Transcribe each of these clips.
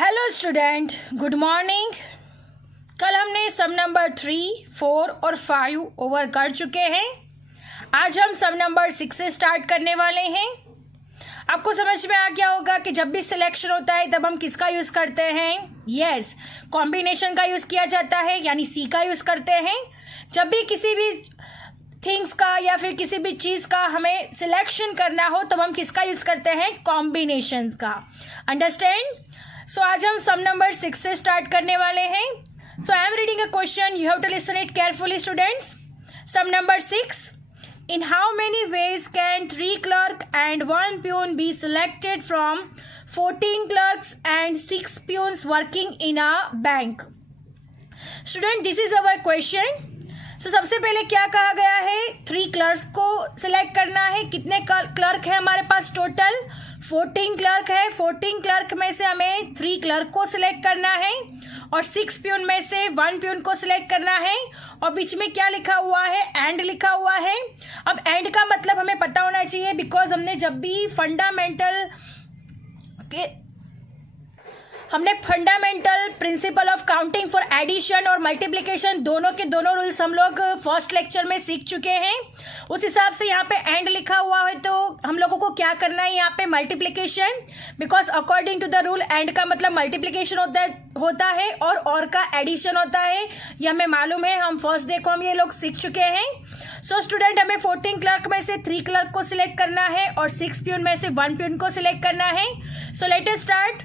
Hello student, good morning. कल हमने सम number 3, 4 और 5 ओवर कर चुके हैं। आज हम सम नंबर 6 से स्टार्ट करने वाले हैं। आपको समझ में आ गया होगा कि जब भी सिलेक्शन होता है तब हम किसका यूज़ करते हैं। यस, कॉम्बिनेशन का यूज़ किया जाता है, यानी सी का यूज़ करते हैं। जब भी किसी भी थिंग्स का या फिर किसी भी चीज़ का हमें सिलेक्शन करना हो तब हम किसका यूज़ करते हैं, कॉम्बिनेशन का। अंडरस्टैंड। सो आज हम सम नंबर 6 से स्टार्ट करने वाले हैं। So I am reading a question, you have to listen it carefully students. Some number 6, in how many ways can 3 clerk and 1 peon be selected from 14 clerks and 6 peons working in a bank? Student, this is our question. So सबसे पहले क्या कहा गया है, 3 clerks को select करना है। कितने क्लर्क है हमारे पास टोटल? 14 क्लर्क है। 14 क्लर्क में से हमें 3 क्लर्क को सिलेक्ट करना है और 6 प्यून में से 1 प्यून को सिलेक्ट करना है। और बीच में क्या लिखा हुआ है, एंड लिखा हुआ है। अब एंड का मतलब हमें पता होना चाहिए, बिकॉज हमने fundamental principle of counting for addition और मल्टीप्लिकेशन दोनों के दोनों रूल्स हम लोग फर्स्ट लेक्चर में सीख चुके हैं। उस हिसाब से यहाँ पे एंड लिखा हुआ है तो हम लोगों को क्या करना है, यहाँ पे multiplication, because according to the rule and का मतलब मल्टीप्लिकेशन होता है और का एडिशन होता है। ये हमें मालूम है, हम फर्स्ट डे को हम ये लोग सीख चुके हैं। सो स्टूडेंट, हमें 14 क्लर्क में से 3 क्लर्क को सिलेक्ट करना है और 6 प्यून में से 1 प्यून को सिलेक्ट करना है। So let us start.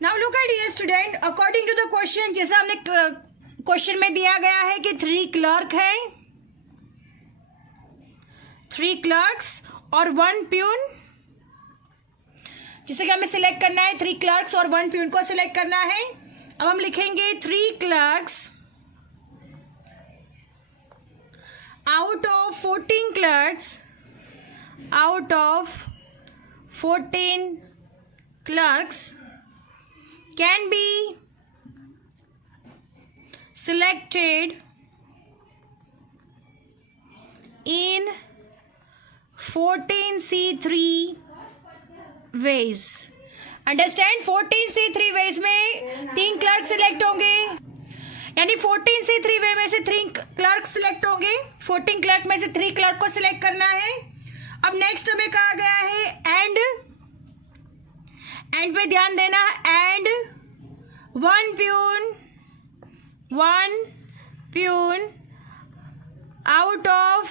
Now look at here student, according to the question, जैसा हमने क्वेश्चन में दिया गया है कि 3 क्लर्क है, 3 क्लर्क्स और 1 प्यून, जिसे कि हमें सिलेक्ट करना है। 3 क्लर्क्स और 1 प्यून को सिलेक्ट करना है। अब हम लिखेंगे 3 clerks out of 14 clerks, out of 14 clerks can be selected in 14C3 ways. Understand, 14C3 ways में 3 क्लर्क सिलेक्ट होंगे, यानी 14C3 वे में से 3 क्लर्क सिलेक्ट होंगे। 14 क्लर्क में से 3 क्लर्क को सिलेक्ट करना है। अब नेक्स्ट हमें कहा गया है एंड पे ध्यान देना, and 1 peon out of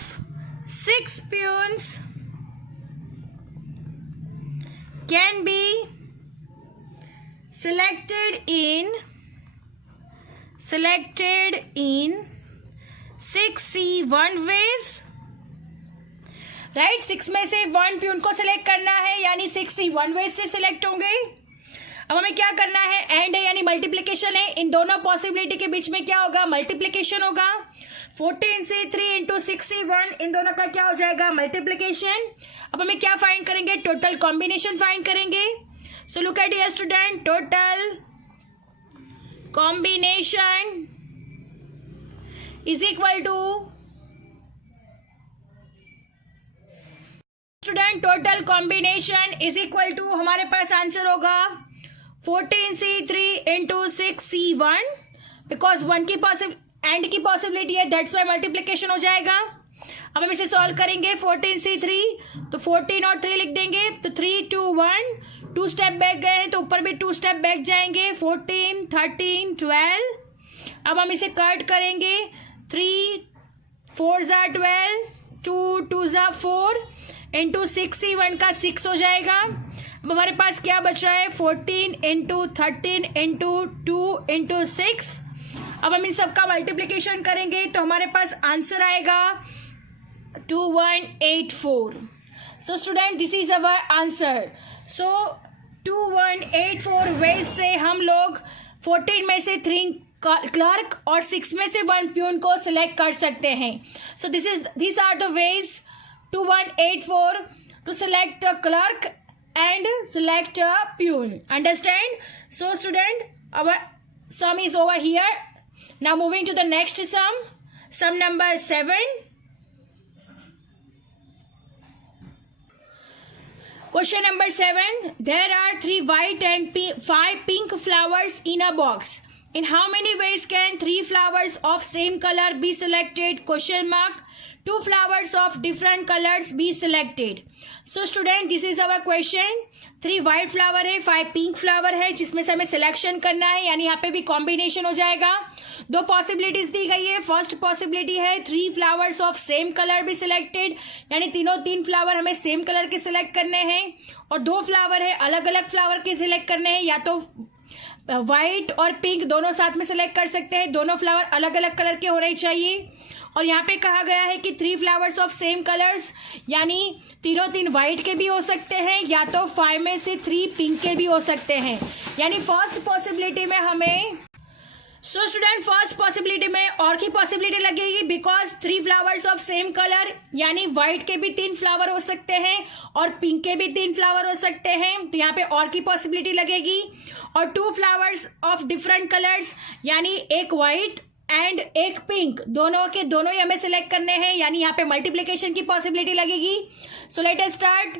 6 peons can be selected in 6C1 ways. Right, 6 में से 1 प्यून को सिलेक्ट करना है, यानी 6C1 वेज से सिलेक्ट होंगे। अब हमें क्या करना है, एंड है यानी मल्टीप्लिकेशन है। इन दोनों पॉसिबिलिटी के बीच में क्या होगा, मल्टीप्लिकेशन होगा। 14C3 इंटू 6C1, इन दोनों का क्या हो जाएगा, मल्टीप्लिकेशन। अब हमें क्या फाइंड करेंगे, टोटल कॉम्बिनेशन फाइंड करेंगे। So look at here student, total combination is equal to, student total combination is equal to, हमारे पास आंसर होगा 14C3 इंटू 6C1, बिकॉज 1 की एंड की पॉसिबिलिटी है, दैट्स वाई मल्टीप्लिकेशन हो जाएगा। अब हम इसे सॉल्व करेंगे। 14C3 तो 14 और 3 लिख देंगे, तो 3 2 1, 2 स्टेप बैक गए हैं तो ऊपर भी 2 स्टेप बैक जाएंगे। 14 13 12। अब हम इसे कट करेंगे, 3 4 ज़ा 12, 2 2 ज़ा 4 इंटू 6C1 का 6 हो जाएगा। अब हमारे पास क्या बच रहा है, 14 इंटू 13 इंटू 2 इंटू 6। अब हम इन सब का मल्टीप्लिकेशन करेंगे तो हमारे पास आंसर आएगा 2184। So student, this is our answer. So 2184 ways से हम लोग 14 में से 3 क्लर्क और 6 में से 1 प्यून को सिलेक्ट कर सकते हैं। सो these are the ways 2184 to select a clerk and select a peon. Understand? So student, our sum is over here. Now moving to the next sum number 7. Question number 7. There are 3 white and 5 pink flowers in a box. In how many ways can 3 flowers of same color be selected? Question mark. 2 flowers of different colors be selected. So student, this is our question. 3 white flower है, 5 pink flower है, जिसमें से हमें selection करना है, यानी यहाँ पे भी कॉम्बिनेशन हो जाएगा. 2 पॉसिबिलिटीज दी गई है. फर्स्ट पॉसिबिलिटी है 3 फ्लावर्स ऑफ सेम कलर भी सिलेक्टेड, यानी तीनों 3 फ्लावर हमें सेम कलर के सिलेक्ट करने हैं. और 2 फ्लावर है अलग अलग फ्लावर के सिलेक्ट करने हैं, या तो व्हाइट और पिंक दोनों साथ में सिलेक्ट कर सकते हैं. दोनों फ्लावर अलग अलग कलर के होने चाहिए. और यहाँ पे कहा गया है कि 3 फ्लावर्स ऑफ सेम कलर्स, यानी तीनों 3 व्हाइट के भी हो सकते हैं, या तो 5 में से 3 पिंक के भी हो सकते हैं. यानी फर्स्ट पॉसिबिलिटी में हमें स्टूडेंट फर्स्ट पॉसिबिलिटी में और की पॉसिबिलिटी लगेगी, because 3 flowers of same colour, यानी व्हाइट के भी 3 फ्लावर हो सकते हैं और पिंक के भी 3 फ्लावर हो सकते हैं, तो यहाँ पे और की पॉसिबिलिटी लगेगी. और 2 फ्लावर्स ऑफ डिफरेंट कलर्स, यानी एक व्हाइट एंड एक पिंक, दोनों के दोनों ही हमें सिलेक्ट करने हैं, यानी यहाँ पे मल्टीप्लीकेशन की पॉसिबिलिटी लगेगी. सो let us start.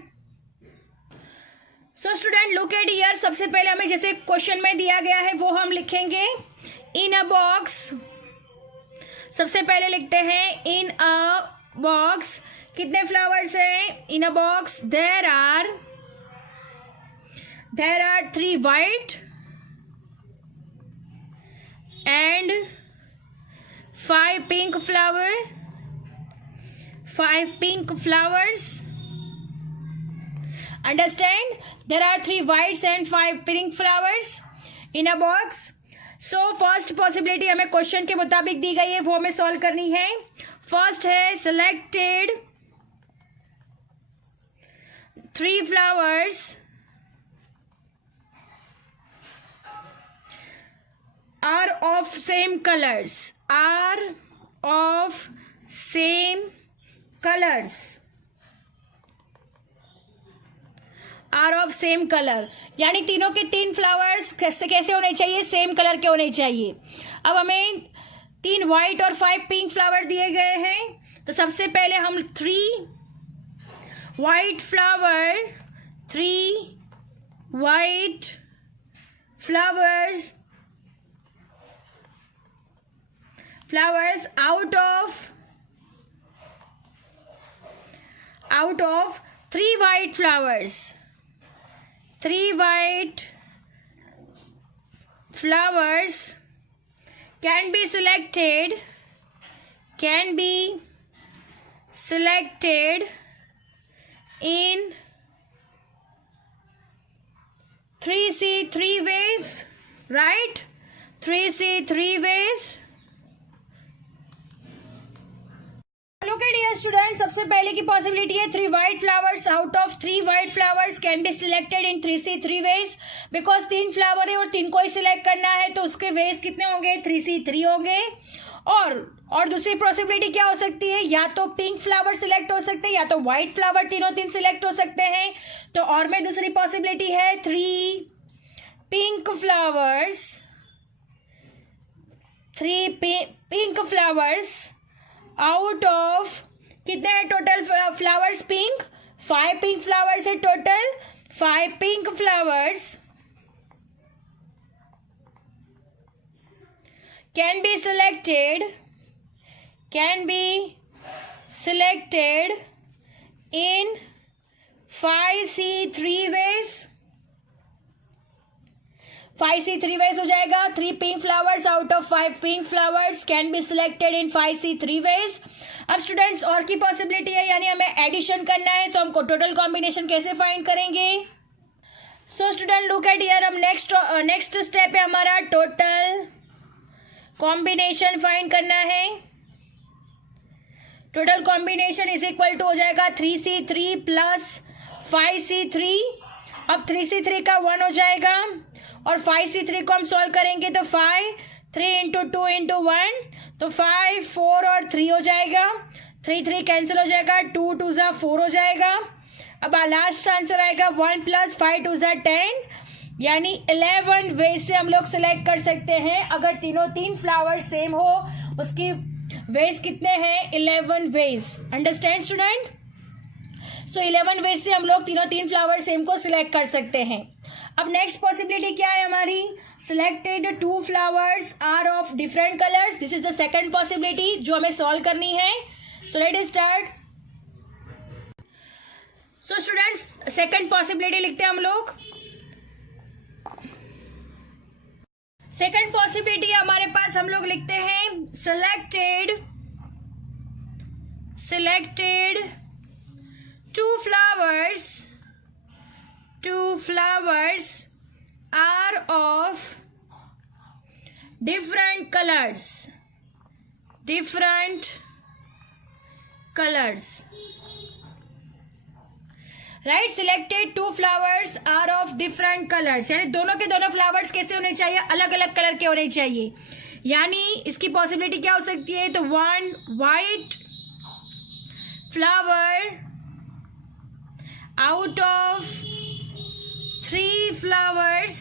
So student look at here. सबसे पहले हमें जैसे क्वेश्चन में दिया गया है वो हम लिखेंगे इन अ बॉक्स. सबसे पहले लिखते हैं इन अ बॉक्स. कितने फ्लावर्स हैं in a box? There are 3 white and 5 pink flower. 5 pink flowers. Understand? There are 3 whites and 5 pink flowers in a box. So first possibility हमें क्वेश्चन के मुताबिक दी गई है, वो हमें सॉल्व करनी है. फर्स्ट है selected 3 flowers are of same colors. Are of same colors. Are of same colour, यानी तीनों के 3 फ्लावर्स कैसे होने चाहिए? सेम कलर के होने चाहिए. अब हमें 3 व्हाइट और 5 पिंक फ्लावर दिए गए हैं, तो सबसे पहले हम 3 white flower 3 white flowers out of 3 white flowers. 3 white flowers can be selected in 3C3 ways, right? 3C3 ways. Look at here students. सबसे पहले की पॉसिबिलिटी है 3 white flowers out of 3 white flowers can be selected in 3C3 ways. Because 3 flower है और 3 को ही select करना है, तो उसके वेज कितने होंगे? 3C3 होंगे. और दूसरी पॉसिबिलिटी क्या हो सकती है? या तो पिंक फ्लावर सिलेक्ट हो सकते हैं, या तो व्हाइट फ्लावर, तीनों 3 सिलेक्ट हो सकते हैं. तो और में दूसरी पॉसिबिलिटी है 3 pink flowers. 3 pink flowers out of कितने हैं total flowers? Pink 5 pink flowers है total. 5 pink flowers can be selected in 5C3 ways. 5C3 ways हो जाएगा. 3 pink flowers out of 5 pink flowers can be selected in 5C3 ways. अब students और की possibility है, यानी हमें एडिशन करना है, तो हमको टोटल कॉम्बिनेशन कैसे फाइंड करेंगे? So student look at here. अब नेक्स्ट स्टेप है हमारा टोटल कॉम्बिनेशन फाइंड करना है. Total combination is equal to हो जाएगा 3C3 प्लस 5C3. अब 3C3 का 1 हो जाएगा और 5C3 को हम सॉल्व करेंगे तो 5 3 इंटू 2 इंटू 1, तो 5 4 और 3 हो जाएगा. 3 कैंसिल हो जाएगा. 2 2 ज़ा 4 हो जाएगा. अब लास्ट आंसर आएगा 1 प्लस 5 2 ज़ा 10, यानी 11 वेज से हम लोग सिलेक्ट कर सकते हैं. अगर तीनों 3 फ्लावर सेम हो, उसकी वेज कितने हैं? 11 ways. Understand student? So 11 ways से हम लोग तीन फ्लावर सेम को सिलेक्ट कर सकते हैं। अब नेक्स्ट पॉसिबिलिटी क्या है हमारी, selected 2 flowers are of different colours. This is the second possibility जो हमें सॉल्व करनी है। So let start. So students second possibility लिखते हैं हम लोग। सेकंड पॉसिबिलिटी हमारे पास हम लोग लिखते हैं selected 2 flowers are of different colors, right. Selected 2 flowers are of different colours, यानी दोनों के दोनों फ्लावर्स कैसे होने चाहिए, अलग अलग कलर के होने चाहिए। यानी इसकी पॉसिबिलिटी क्या हो सकती है, तो 1 white flower out of 3 flowers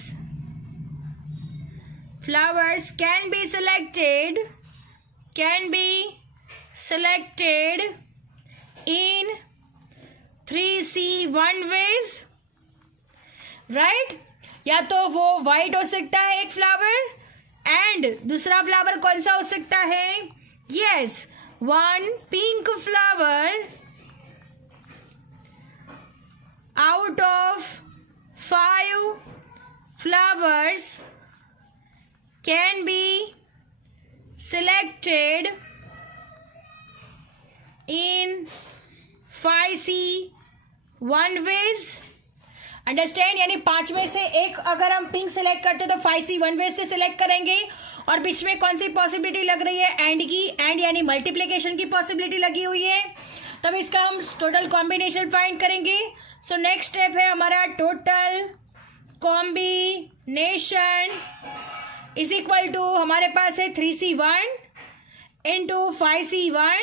can be selected in 3C1 ways, right. या तो वो वाइट हो सकता है एक फ्लावर, एंड दूसरा फ्लावर कौन सा हो सकता है, yes 1 pink flower out of 5 flowers can be selected in 5C1 ways, understand. यानी 5 में से एक अगर हम पिंक सेलेक्ट करते तो 5C1 वेज से सिलेक्ट करेंगे, और बीच में कौन सी पॉसिबिलिटी लग रही है, एंड की, एंड यानी मल्टीप्लिकेशन की पॉसिबिलिटी लगी हुई है। तब इसका हम टोटल कॉम्बिनेशन फाइंड करेंगे। सो नेक्स्ट स्टेप है हमारा total combination is equal to, हमारे पास है 3C1 इंटू 5C1।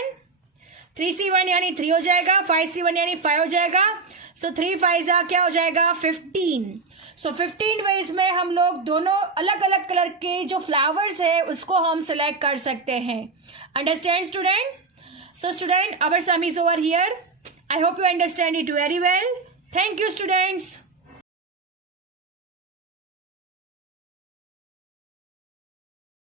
3C1 यानी 3 हो जाएगा, 5C1 यानी 5 हो जाएगा। सो 3 5 क्या हो जाएगा 15। सो 15 वेज में हम लोग दोनों अलग अलग कलर के जो फ्लावर्स है उसको हम सिलेक्ट कर सकते हैं। Understand student? So student, our sum is over here. I hope you understand it very well. Thank you students.